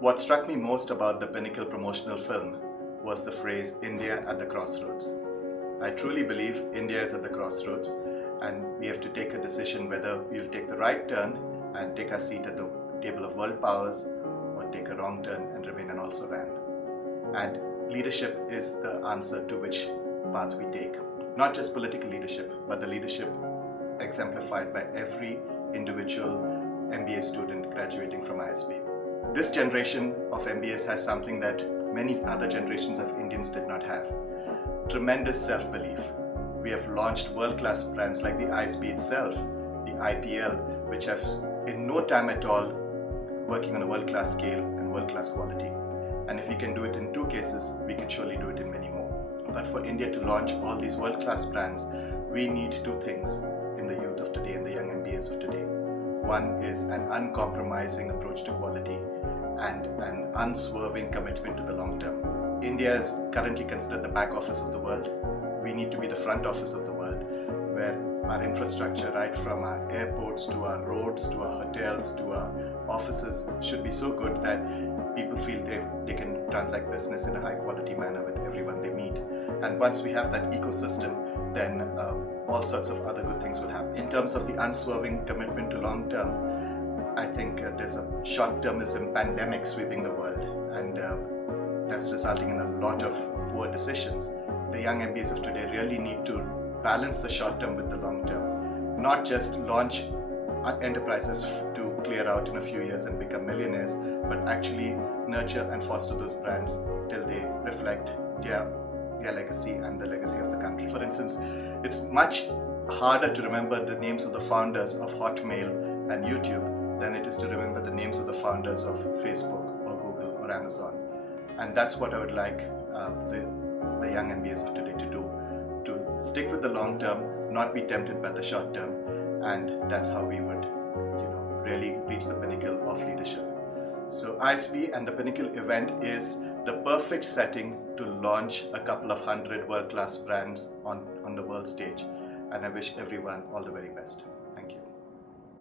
What struck me most about the Pinnacle promotional film was the phrase India at the crossroads. I truly believe India is at the crossroads and we have to take a decision whether we'll take the right turn and take our seat at the table of world powers or take a wrong turn and remain an also-ran. And leadership is the answer to which path we take. Not just political leadership, but the leadership exemplified by every individual MBA student graduating from ISB. This generation of MBAs has something that many other generations of Indians did not have. Tremendous self-belief. We have launched world-class brands like the ISB itself, the IPL, which have in no time at all working on a world-class scale and world-class quality. And if we can do it in 2 cases, we can surely do it in many more. But for India to launch all these world-class brands, we need 2 things in the youth of today and the young MBAs of today. One is an uncompromising approach to quality and an unswerving commitment to the long term. India is currently considered the back office of the world. We need to be the front office of the world, where our infrastructure, right from our airports to our roads to our hotels to our offices, should be so good that people feel they can transact business in a high quality manner with everyone they meet. And once we have that ecosystem, then all sorts of other good things will happen. In terms of the unswerving commitment to long term, I think there's a short-termism pandemic sweeping the world, and that's resulting in a lot of poor decisions. The young MBAs of today really need to balance the short term with the long term, not just launch enterprises to clear out in a few years and become millionaires, but actually nurture and foster those brands till they reflect their legacy and the legacy of the country. For instance, it's much harder to remember the names of the founders of Hotmail and YouTube than it is to remember the names of the founders of Facebook or Google or Amazon. And that's what I would like the young MBAs of today to do, to stick with the long term, not be tempted by the short term, and that's how we would really reach the pinnacle of leadership. So ISB and the Pinnacle event is the perfect setting to launch a couple of 100 world-class brands on the world stage, and I wish everyone all the very best.